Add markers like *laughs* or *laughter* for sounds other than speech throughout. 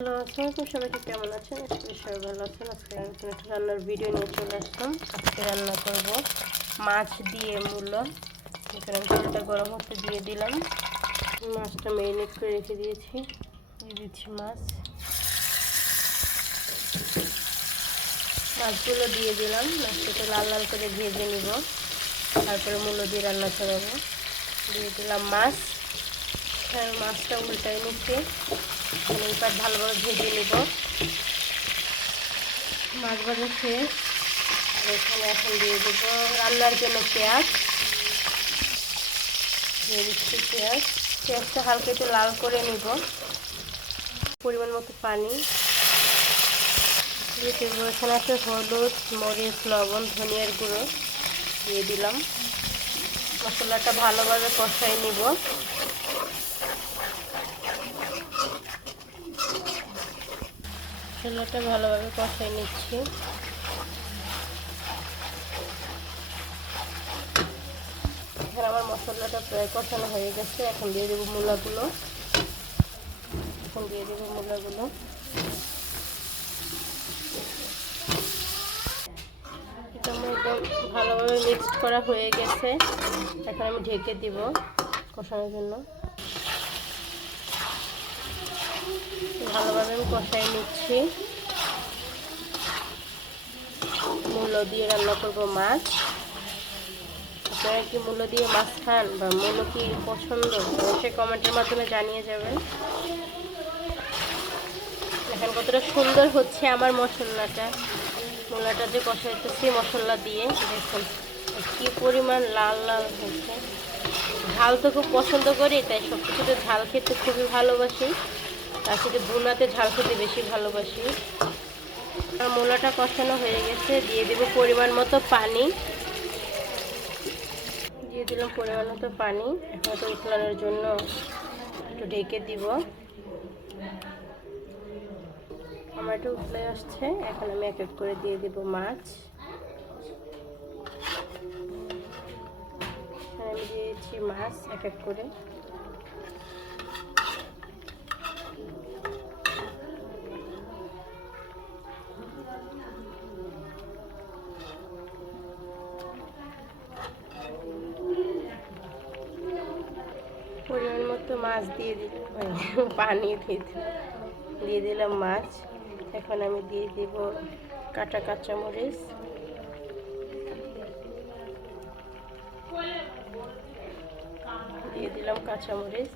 আসসালামাইকুম সবাইকে কেমন আছেন? সবাই ভালো আছেন। আজকে নতুন একটা রান্নার ভিডিও নিয়ে চলে আসলাম। আজকে রান্না করব মাছ দিয়ে মূলো। এখানে তেলটা গরম হতে দিয়ে দিলাম। মাছটা মেরিনেট করে রেখে দিয়েছি। দিয়ে দিচ্ছি মাছ। মাছগুলো দিয়ে দিলাম। মাছটাকে লাল লাল করে ভেজে নিব। তারপরে মূলো দিয়ে রান্না করাবো। দিয়ে দিলাম মাছ। মাছটা উল্টাই নিচ্ছি। মানে এবার ভালোভাবে ভেজে নেব। মাছ ভাজা শেষ আর এখানে এখন দিয়ে দেবো রান্নার জন্য পেঁয়াজ। দিয়ে দিচ্ছি পেঁয়াজ। পেঁয়াজটা হালকা একটু লাল করে নিব। পরিমাণ মতো পানি। দিয়ে এখানে আছে হলুদ, মরিচ, লবণ, ধনিয়ার গুঁড়ো। দিয়ে দিলাম। মশলাটা ভালোভাবে কষাই নিব। মশলাটা ভালোভাবে কষাই নিচ্ছি। এখন আমার মশলাটা প্রায় কষানো হয়ে গেছে, এখন দিয়ে দেবো মূলাগুলো। এখন দিয়ে দেবো মূলাগুলো। একদম ভালোভাবে মিক্সড করা হয়ে গেছে। এখন আমি ঢেকে দিব কষানোর জন্য ভালোভাবে আমি কষাই নিচ্ছি। মূলো দিয়ে রান্না করব মাছ। আপনারা কি মূলো দিয়ে মাছ খান বা মূলো কি পছন্দ, অবশ্যই কমেন্টের মাধ্যমে জানিয়ে যাবেন। এখন কতটা সুন্দর হচ্ছে আমার মশলাটা। মূলাটা যে কষাইতেছি মশলা দিয়ে, দেখুন কি পরিমাণ লাল লাল হয়েছে। ঝাল তো খুব পছন্দ করি, তাই সব কিছুতে ঝাল খেতে খুবই ভালোবাসি। তার সাথে ভুনাতে ঝাল খেতে বেশি ভালোবাসি। আর মূলাটা কষানো হয়ে গেছে, দিয়ে দেবো পরিমাণ মতো পানি। দিয়ে দিলাম পরিমাণ মতো পানি এখন তো উতলানোর জন্য একটু ঢেকে দিব। আমার একটু উতলে আসছে, এখন আমি এক এক করে দিয়ে দিব মাছ। আমি দিয়েছি মাছ এক এক করে। মাছ দিয়ে দিলাম *laughs* পানি দিয়ে দিলাম দিয়ে দিলাম মাছ। এখন আমি দিয়ে দিব কাটা কাঁচামরিচ। দিয়ে দিলাম কাঁচামরিচ।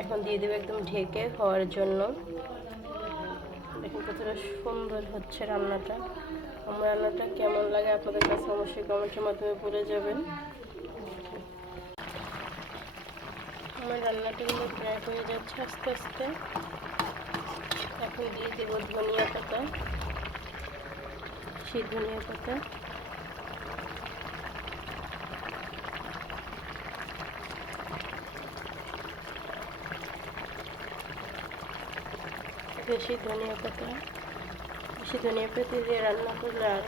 এখন দিয়ে দেবো একদম ঢেকে হওয়ার জন্য। দেখুন কতটা সুন্দর হচ্ছে রান্নাটা। আমার রান্নাটা কেমন লাগে আপনাদের কাছে অবশ্যই কমেন্টের মাধ্যমে বলে যাবেন। আমার রান্নাটা কিন্তু প্রায় হয়ে যাচ্ছে আস্তে আস্তে। এখন দিয়ে দেব ধনিয়া পাতা, সেই ধনিয়া পাতা। বেশি ধনিয়া পাতা। বেশি ধনিয়া পাতা দিয়ে রান্না করলে আর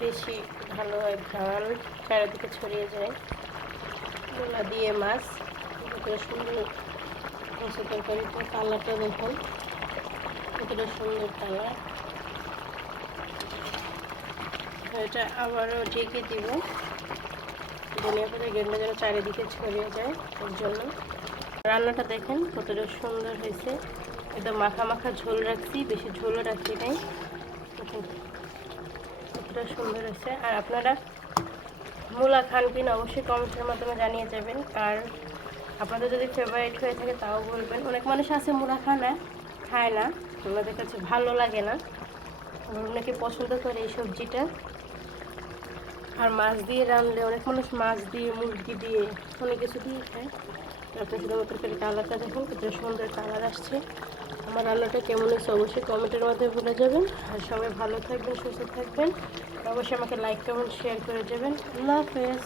বেশি ভালো হয় ঘ্রাণ চারিদিকে ছড়িয়ে যায়। গোলা দিয়ে মাছ। কতটা সুন্দর মাছের তরকারিটা, কালারটা দেখুন। কতটা সুন্দর কালার। এটা আবারও ঢেকে দিব। ধনিয়া পাতা গেন্ডা যেন চারিদিকে ছড়িয়ে যায় ওর জন্য। রান্নাটা দেখেন কতটা সুন্দর হয়েছে। একদম মাখা মাখা ঝোল রাখছি, বেশি ঝোলও রাখছি নাই। কতটা সুন্দর হয়েছে। আর আপনারা মূলা খান কিনা অবশ্যই কমেন্টের মাধ্যমে জানিয়ে যাবেন। আর আপনাদের যদি ফেভারিট হয়ে থাকে তাও বলবেন। অনেক মানুষ আছে মূলা খায় না খায় না। ওনাদের কাছে ভালো লাগে না। অনেকে পছন্দ করে এই সবজিটা। আর মাছ দিয়ে রানলে অনেক মানুষ মাছ দিয়ে, মুরগি দিয়ে অনেক কিছু দিয়ে খায়। আপনি শুধুমাত্র করে কালারটা দেখুন কত সুন্দর কালার আসছে। আমার রান্নাটা কেমন হয়েছে অবশ্যই কমেন্টের মাধ্যমে বলে যাবেন। আর সবাই ভালো থাকবেন, সুস্থ থাকবেন। অবশ্যই আমাকে লাইক কমেন্ট শেয়ার করে যাবেন আল্লাহ হাফেজ।